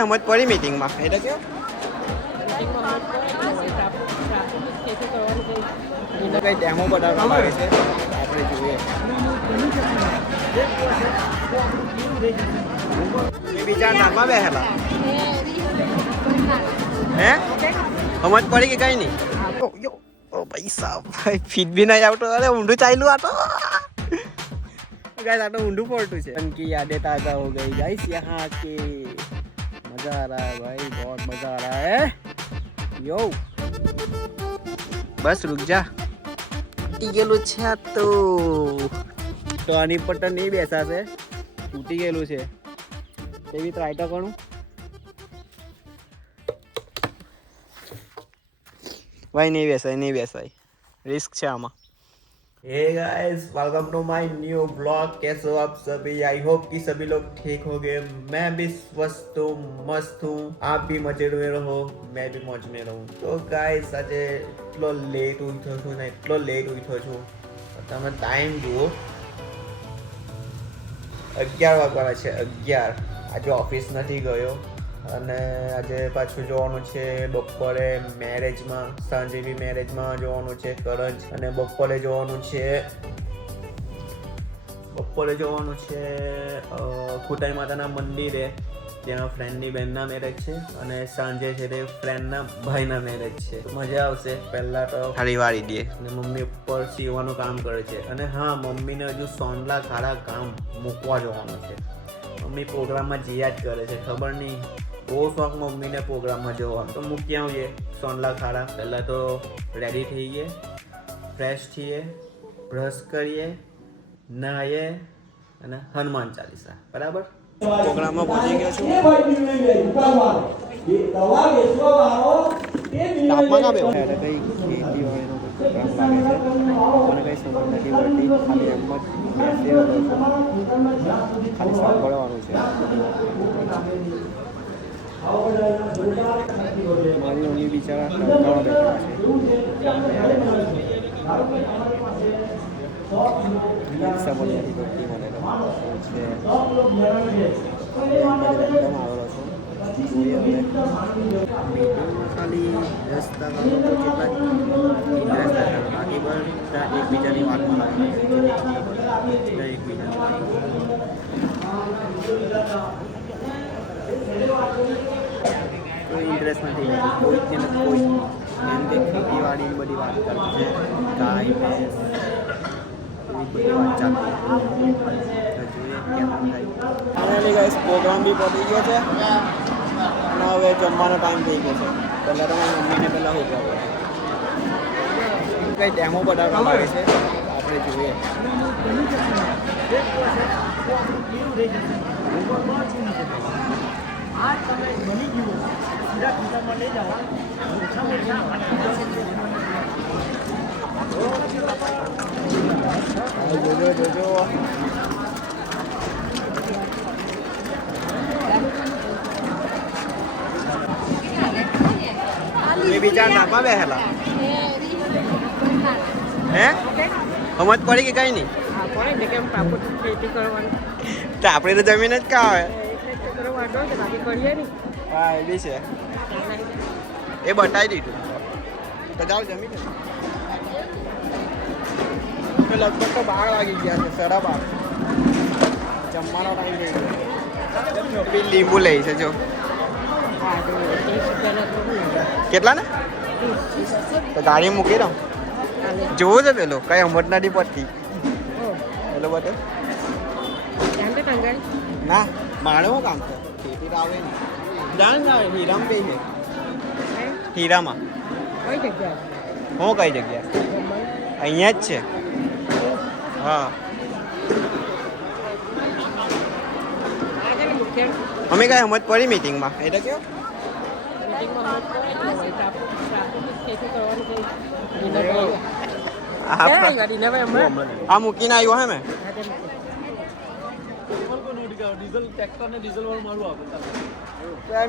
સમજ પડી મીટિંગમાં એટલે કેવું કઈ ડેમો બતાવવામાં આવે છે આપણે જોઈએ એ બીજા નામમાં બેસેલા હે સમજ પડી કે કઈ નહીં ઓ ભાઈ સાહેબ ભાઈ ફીટ બી નહીં આવતો અરે ઊંધું ચાલ્યું આ તો गाइस आटो ऊंडू पड़टू છે उनकी यादें ताजा हो गई गाइस यहाँ के मजा आ रहा है भाई बहुत मजा आ रहा है यो बस रुक जा તૂટી ગયેલું છે આ તો આની પર તો નહીં બેસાશે તૂટી ગયેલું છે એવી ટ્રાય તો કરું ભાઈ નહીં બેસાય रिस्क છે आमा hey guys welcome to my new blog कैसे हो आप सभी आई होप कि सभी लोग ठीक हो गए मैं भी स्वस्थ हूँ मस्त हूँ आप भी मजे में रहो मैं भी मौज में रहूँ तो गाइस आज એટલો લેટ ઉઠ્યો છું ને એટલો લેટ ઉઠ્યો છું તમે ટાઈમ જુઓ 11 વાગવાના છે 11 આજે ઓફિસ નથી ગયો અને આજે પાછું જોવાનું છે બપોરે મેરેજમાં સાંજે બી મેરેજમાં જોવાનું છે કરંજ અને બપોરે જોવાનું છે ખોટાઈ માતાના મંદિરે ત્યાં ફ્રેન્ડની બહેનના મેરેજ છે અને સાંજે છે તે ફ્રેન્ડના ભાઈના મેરેજ છે મજા આવશે પહેલાં તો ખાલી વાળી દે અને મમ્મી ઉપર સીવવાનું કામ કરે છે અને હા મમ્મીને હજુ સોનલા ખાડા કામ મૂકવા જવાનું છે મમ્મી પ્રોગ્રામમાં જીયા જ કરે છે ખબર નહીં બહુ શોખ મમ્મીને પ્રોગ્રામમાં જવાનું તો મૂકી આવીએ સોનલા ખાડા પહેલાં તો રેડી થઈએ ફ્રેશ થઈએ બ્રશ કરીએ નાહીએ અને હનુમાન ચાલીસા બરાબર પ્રોગ્રામમાં પહોંચી ગયો છું તાપમાં ના બેહો એટલે કંઈ ખેતીવાડીનો પ્રોગ્રામ લાગે છે મને કંઈ સમજ નથી પડતી ખાલી એમ જ બેસી રહ્યો છું ખાલી સાંભળવાનું છે મારી મમ્મી બિચારા તડકામાં બેઠા છે સમજ નથી પડતી મને તો છે એકદમ આવેલો છું જોઈએ હવે મીટિંગમાં ખાલી 10% લોકો જેટલા ઇન્ટરેસ્ટ હતા બાકી બધા એકબીજાની વાતમાં લાગે કોઈ ઇન્ટરેસ્ટ નથી કોઈ એમ કે ખેતીવાડીની બધી વાત કરતી છે ગાય ભેંસ એવી બધી વાત ચાલતી તો જોઈએ કેમ થાય ફાઇનલી ગાઈસ પ્રોગ્રામ બી પતી ગયો છે અને હવે જમવાનો ટાઈમ થઈ ગયો છે પહેલાં તો મારી મમ્મીને પહેલાં શું કહેવાય કંઈ ડેમો બતાવવામાં આવે છે આપણે જોઈએ આ તમે બની ગયું સીધા ખીચામાં લઈ જાઓ જોજો એ બીજા નામમાં બેસેલા હે સમજ પડી કે કઈ નહીં ખેતી કરવાની તો આપણે તો જમીન જ કા આવે હા એ બી છે એ બતાવી દીધું તો જાઓ જમી તો લગભગ તો 12 વાગી ગયા છે 12:30 જમવાનો ટાઈમ થઈ ગયો બી લીંબુ લઈ છે જો કેટલા ને તો ગાડી મૂકી દઉં જોવું છે પેલો કઈ હમત નથી પડતી પેલો બધે ના મારે શું કામ છે ખેતી આવે ને જાણ ના હીરામાં કઈ છે હીરામાં હું કઈ જગ્યા અહીંયા જ છે હા અમે કઈ સમજ પડી મીટિંગમાં એટલે કેવું આ મૂકીને આવ્યો હે મેં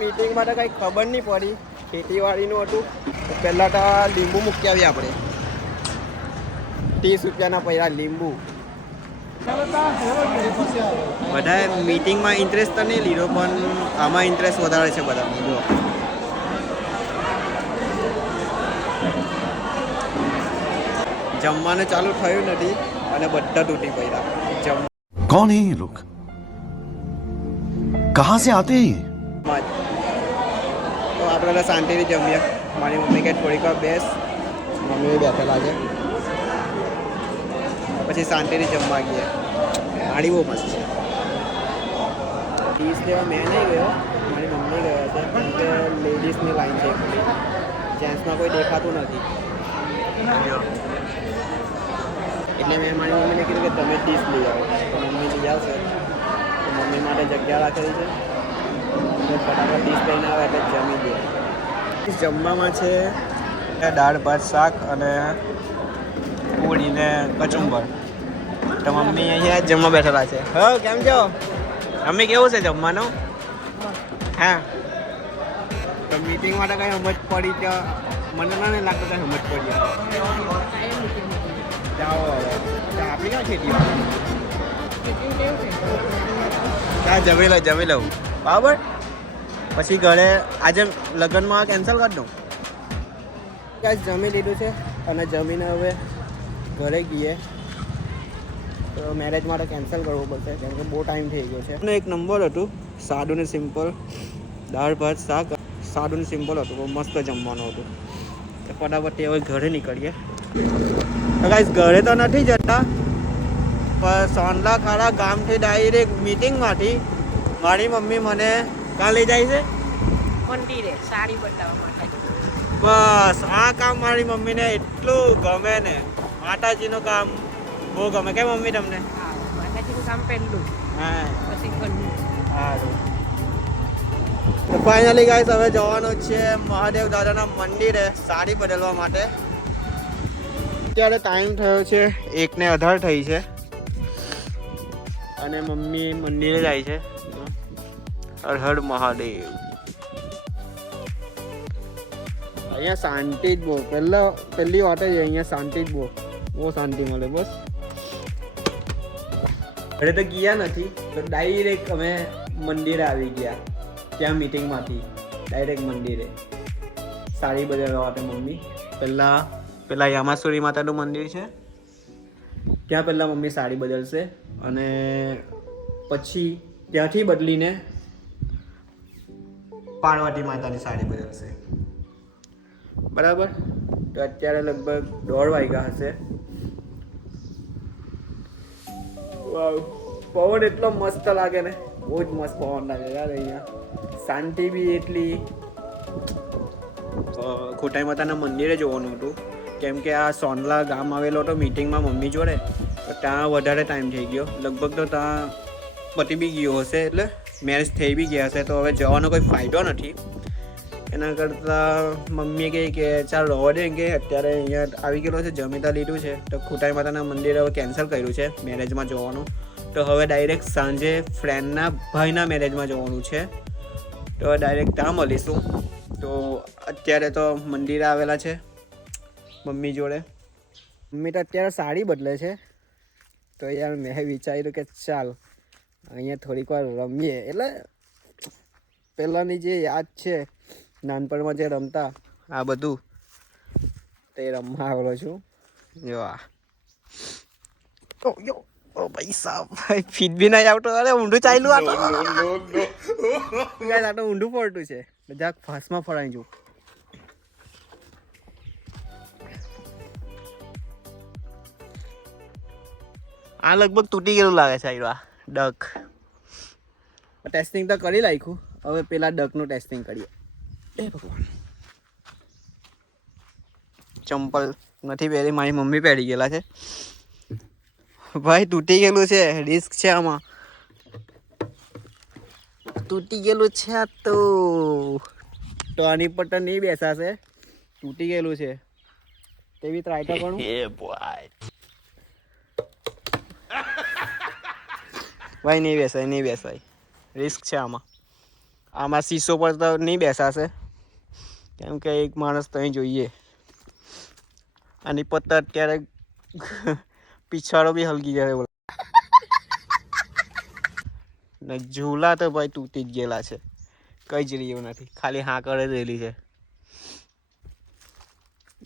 મીટિંગમાં તો કઈ ખબર નહીં પડી ખેતીવાડીનું હતું પહેલાં તો લીંબુ મૂકી આવ્યા આપણે 30 રૂપિયાના પૈસા લીંબુ બધાએ મીટિંગમાં ઇન્ટરેસ્ટ તો નહીં લીધો પણ આમાં ઇન્ટરેસ્ટ વધારે છે બધા. જો જમવાનું ચાલુ થયું નથી અને બધા તૂટી પડ્યા. कौन है ये लोग कहाँ से आते हैं ये તો આપણે શાંતિથી જમીએ. મારી મમ્મી કે થોડીક વાર બેસ, મમ્મી બેઠેલા છે, પછી શાંતિથી જમવા ગઈએ. પાણી બહુ મસ્ત છે. ડીશ લેવા મેં નહીં ગયો, મારી મમ્મી ગયા છે કેમ કે લેડીઝની લાઈન છે એકલી, જેન્ટ્સમાં કોઈ દેખાતું નથી. એટલે મેં મારી મમ્મીને કીધું કે તમે ડીશ લઈ આવો. તો મમ્મી લઈ આવશે. તો મમ્મી માટે જગ્યા રાખેલી છે. ફટાફટ ડીશ લઈને આવે એટલે જમી દે. જમવામાં છે દાળ ભાત શાક અને પૂરી ને કચુંબર. તો મમ્મી અહીંયા જમવા બેઠેલા છે. હો કેમ છો મમ્મી? કેવું છે જમવાનું? હા તો મીટિંગ માટે કઈ સમજ પડી તો મને ના લાગતું કઈ સમજ પડી. જાઓ હવે આપણી ક્યાં ખેતી હા જમી લઉં બરાબર. પછી ઘરે આજે લગ્નમાં કેન્સલ કરી દઉં. કાંઈ જમી લીધું છે અને જમીને હવે ઘરે ગઈએ. તો મેરેજ માટે કેન્સલ કરવું પડશે કેમ કે બહુ ટાઈમ થઈ ગયો છે. અને એક નંબર હતું, સાદું ને સિમ્પલ, દાળ ભાત શાક, સાદું ને સિમ્પલ હતું, બહુ મસ્ત જમવાનું હતું. તો ફટાફટ હવે ઘરે નીકળીએ. તો ગાઈસ ઘરે તો નથી જતા પણ સોનલા ખાડા ગામથી ડાયરેક્ટ મીટિંગમાંથી મારી મમ્મી મને કાં લઈ જાય છે? મંદિરે સાડી બદલાવવા માટે. બસ આ કામ મારી મમ્મીને એટલું ગમે ને, માતાજીનું કામ બહુ ગમે. કેમ મમ્મી તમને? હા, માતાજીનું કામ પહેલું, હા પછી ઘરનું. સારું. તો ફાઇનલી ગાઈસ હવે જવાનું છે મહાદેવ દાદાના મંદિરે સાડી બદલવા માટે. અત્યારે ટાઈમ થયો છે 1:18 થઈ છે અને મમ્મી મંદિરે જાય છે. હર હર મહાદેવ. અહીંયા શાંતિ જ બહુ, પહેલી વાત જ અહીંયા શાંતિ જ બહુ શાંતિ મળે. બસ ઘરે તો ગયા નથી તો ડાયરેક્ટ અમે મંદિરે આવી ગયા. ત્યાં મીટિંગમાંથી ડાયરેક્ટ મંદિરે સાડી બદલવા માટે. મમ્મી પેલા યામાસુરી માતાનું મંદિર છે ત્યાં પહેલાં મમ્મી સાડી બદલશે અને પછી ત્યાંથી બદલીને પાર્વતી માતાની સાડી બદલશે. બરાબર. તો અત્યારે લગભગ 1:30 વાગ્યા હશે. પવન એટલો મસ્ત લાગે ને, બહુ જ મસ્ત પવન લાગે યાર. અહીંયા શાંતિ બી એટલી. ખોટાઈ માતાના મંદિરે જોવાનું હતું કેમ કે આ સોનલા ગામ આવેલો હતો મીટિંગમાં મમ્મી જોડે, તો ત્યાં વધારે ટાઈમ થઈ ગયો. લગભગ તો ત્યાં પતી બી ગયો હશે, એટલે મેરેજ થઈ બી ગયા હશે. તો હવે જવાનો કોઈ ફાયદો નથી. એના કરતાં મમ્મીએ કહે કે ચાલ રહો દે કે અત્યારે અહીંયા આવી ગયેલો છે, જમીતા લીધું છે. તો ખોટાઈ માતાના મંદિરે હવે કેન્સલ કર્યું છે મેરેજમાં જવાનું. તો હવે ડાયરેક્ટ સાંજે ફ્રેન્ડના ભાઈના મેરેજમાં જવાનું છે. તો ડાયરેક્ટ ત્યાં મળીશું. તો અત્યારે તો મંદિરે આવેલા છે મમ્મી જોડે. મમ્મી તો અત્યારે સાડી બદલે છે. તો યાર મેં વિચાર્યું કે ચાલ અહીંયા થોડીક વાર રમીએ. એટલે પહેલાંની જે યાદ છે નાનપણમાં જે રમતા આ બધું, તે રમવા આવેલો છું. જો આ ભાઈ સાહેબ ફીટ બી નહીં આવતો. અરે ઊંધું ચાલ્યું આ તો ઊંધું પડતું છે. જરાક ફાસ્ટમાં ફરાઈ જવું. આ લગભગ તૂટી ગયેલું લાગે છે. આ ડક ટેસ્ટિંગ તો કરી નાખ્યું. હવે પેલા ડકનું ટેસ્ટિંગ કરીએ. એ ભગવાન, ચંપલ નથી પહેરી, મારી મમ્મી પહેરી ગયેલા છે. ભાઈ તૂટી ગયેલું છે, રિસ્ક છે આમાં. તૂટી ગયેલું છે આ તો આની પર તો નહીં બેસાશે. તૂટી ગયેલું છે તેવી ટ્રાય તો કરું. ભાઈ નહીં બેસાય. રિસ્ક છે આમાં શીશો પર તો નહીં બેસાશે કેમ કે એક માણસ તો અહીં જોઈએ. આની પર તો અત્યારે પીછાડો બી હલકી જાય. ને ઝૂલા તો ભાઈ તૂટી જ ગયેલા છે, કઈ જ રહ્યું નથી, ખાલી હા કરે રહેલી છે.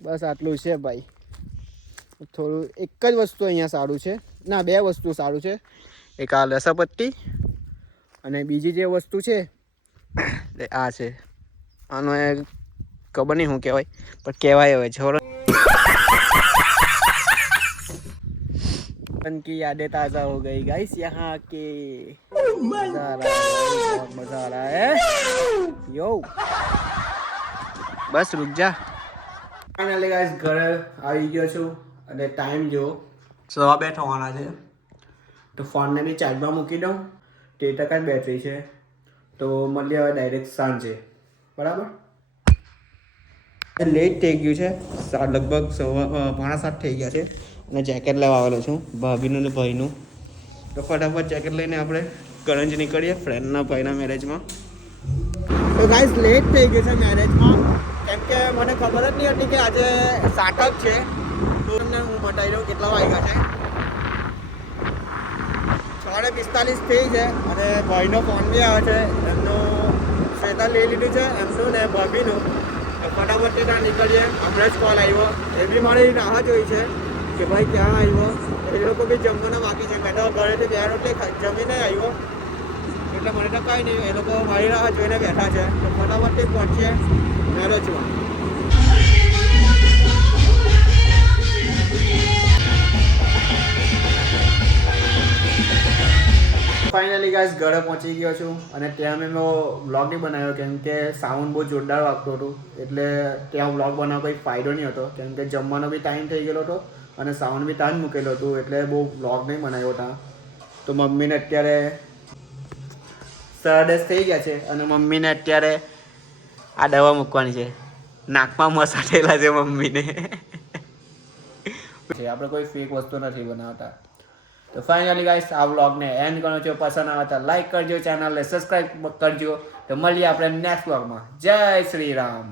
બસ આટલું છે ભાઈ. થોડું એક જ વસ્તુ અહીંયા સારું છે, ના 2 વસ્તુ સારું છે. એક આ લસણપટ્ટી અને બીજી જે વસ્તુ છે એ આ છે. આનો ખબર નહીં શું કહેવાય, પણ કહેવાય હવે છોડો. बचपन की यादें ताज़ा हो गई गाइस यहाँ के. मजा आ रहा है, बहुत मजा आ रहा है यो. બસ રૂક જા. ફાઇનલી ગાઈસ ઘરે આવી ગયો છું અને ટાઈમ જો 2:30 થવાના છે. તો ફોનને બી ચાર્જમાં મૂકી દઉં, 3% બેટરી છે. તો મળીએ હવે ડાયરેક્ટ સાંજે, બરાબર. લેટ થઈ ગયું છે, લગભગ 6:45 થઈ ગયા છે. અને જેકેટ લેવા આવેલો છું ભાભીનું ને ભાઈનું. તો ફટાફટ જેકેટ લઈને આપણે કરંજ નીકળીએ ફ્રેન્ડના ભાઈના મેરેજમાં. તો ગાઈસ લેટ થઈ ગયું છે મેરેજમાં, કેમ કે મને ખબર જ નહીં હતી કે આજે સ્ટાર્ટઅપ છે. તો તમને હું બતાવી દઉં કેટલા વાગ્યા છે. 6:45 થઈ છે અને ભાઈનો ફોન બી આવે છે. એમનું શ્વેતા લઈ લીધું છે, એમનું ને ભાભીનું. તો ફટાફટ ત્યાં નીકળીએ. હમણાં જ કોલ આવ્યો, એ બી મારી રાહ જોઈ છે કે ભાઈ ક્યાં આવ્યો. એ લોકો બી જમવાના બાકી છે. મેં તો ઘરેથી 2 રોટલી જમીને આવ્યો, એટલે મને તો કાંઈ નહીં. એ લોકો મારી રાહ જોઈને બેઠા છે. તો ફટાફટથી પહોંચીએ મેરેજમાં. ફાઇનલી ગાઈસ ઘરે પહોંચી ગયો છું અને ત્યાં મેં વ્લોગ નહીં બનાવ્યો, કેમ કે સાઉન્ડ બહુ જોરદાર વાગતો હતું. એટલે ત્યાં વ્લોગ બનાવવાનો કોઈ ફાયદો નહીં હતો, કેમ કે જમવાનો બી ટાઈમ થઈ ગયેલો હતો અને સાઉન્ડ બી ત્યાં જ મૂકેલું હતું. એટલે બહુ વ્લોગ નહીં બનાવ્યો ત્યાં. તો મમ્મીને અત્યારે 10:30 થઈ ગયા છે અને મમ્મીને અત્યારે આ દવા મૂકવાની છે. નાકમાં મસાટેલા છે મમ્મીને. આપણે કોઈ ફેક વસ્તુ નથી બનાવતા. તો ફાઇનલી ગાઈસ આ વ્લોગને એન્ડ કરો છો. પસંદ આવે તો લાઈક કરજો, ચેનલને સબસ્ક્રાઈબ કરજો. તો મળીએ આપણે નેક્સ્ટ વ્લોગમાં. જય શ્રી રામ.